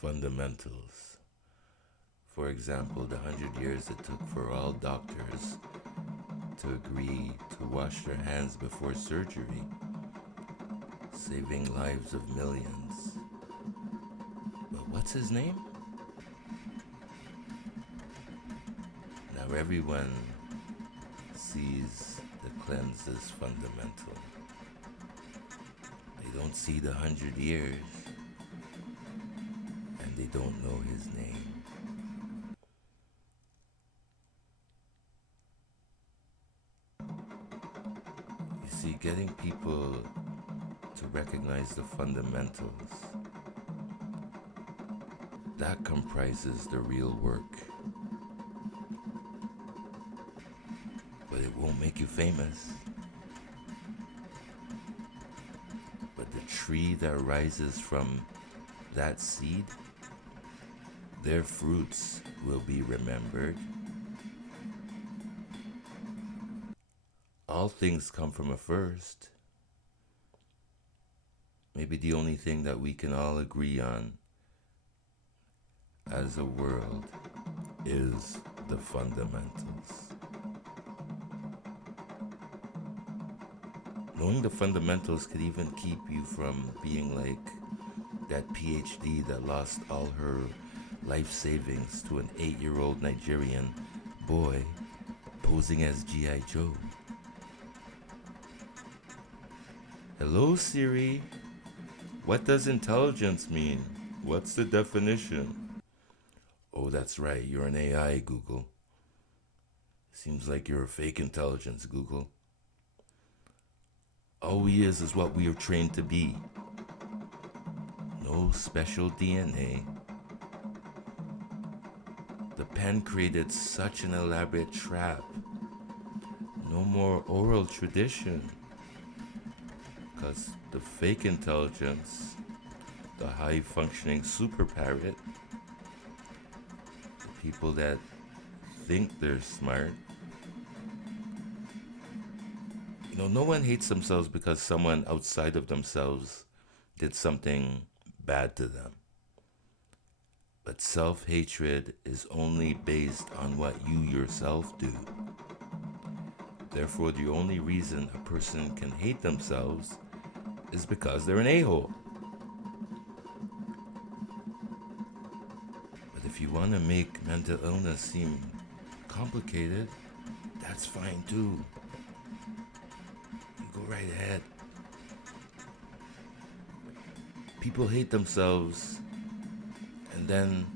fundamentals. For example, the 100 years it took for all doctors to agree to wash their hands before surgery, saving lives of millions. But what's his name? Now everyone sees the cleanse as fundamental. They don't see the 100 years, and they don't know his name. You see, getting people to recognize the fundamentals, that comprises the real work. But it won't make you famous. But the tree that rises from that seed, their fruits will be remembered. All things come from a first. Maybe the only thing that we can all agree on as a world is the fundamentals. Knowing the fundamentals could even keep you from being like that PhD that lost all her life savings to an 8-year-old Nigerian boy posing as G.I. Joe. Hello Siri, what does intelligence mean? What's the definition? Oh, that's right, you're an AI, Google. Seems like you're a fake intelligence, Google. All we is what we are trained to be. No special DNA. The pen created such an elaborate trap. No more oral tradition. Because the fake intelligence, the high-functioning super parrot, the people that think they're smart, no one hates themselves because someone outside of themselves did something bad to them. But self-hatred is only based on what you yourself do. Therefore, the only reason a person can hate themselves is because they're an a-hole. But if you want to make mental illness seem complicated, that's fine too. Go right ahead. People hate themselves and then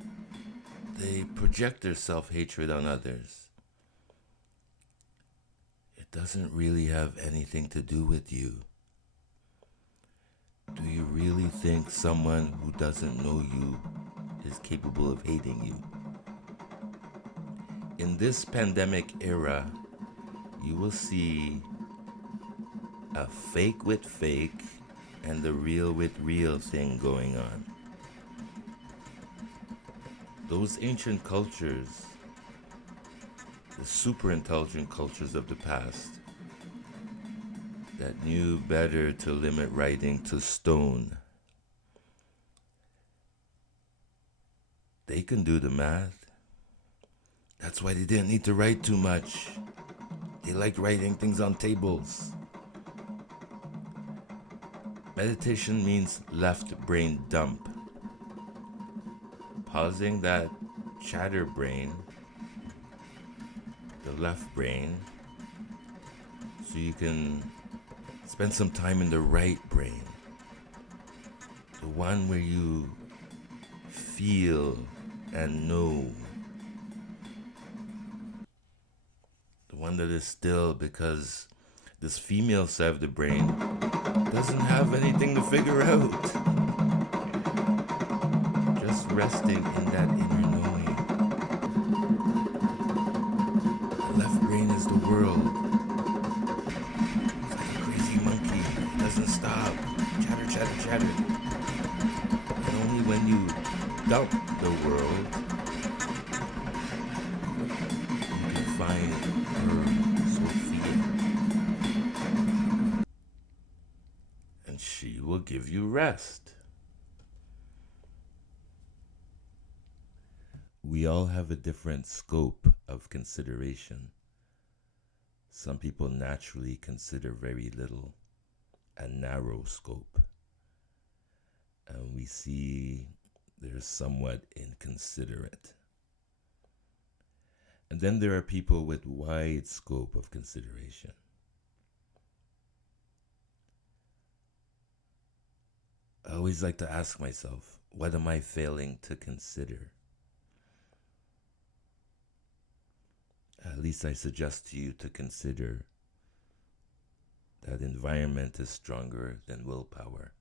they project their self-hatred on others. It doesn't really have anything to do with you. Do you really think someone who doesn't know you is capable of hating you? In this pandemic era, you will see a fake with fake and the real with real thing going on. Those ancient cultures, the super intelligent cultures of the past that knew better to limit writing to stone, they can do the math. That's why they didn't need to write too much. They liked writing things on tables. Meditation means left brain dump. Pausing that chatter brain, the left brain, so you can spend some time in the right brain. The one where you feel and know. The one that is still, because this female side of the brain doesn't have anything to figure out. Just resting in that inner knowing. The left brain is the world. It's like a crazy monkey. It doesn't stop. Chatter, chatter, chatter. And only when you dump the world, you can find her Sophia. And she will give you rest. we all have a different scope of consideration. Some people naturally consider very little, a narrow scope. And we see they're somewhat inconsiderate. And then there are people with wide scope of consideration. I always like to ask myself, what am I failing to consider? At least I suggest to you to consider that environment is stronger than willpower.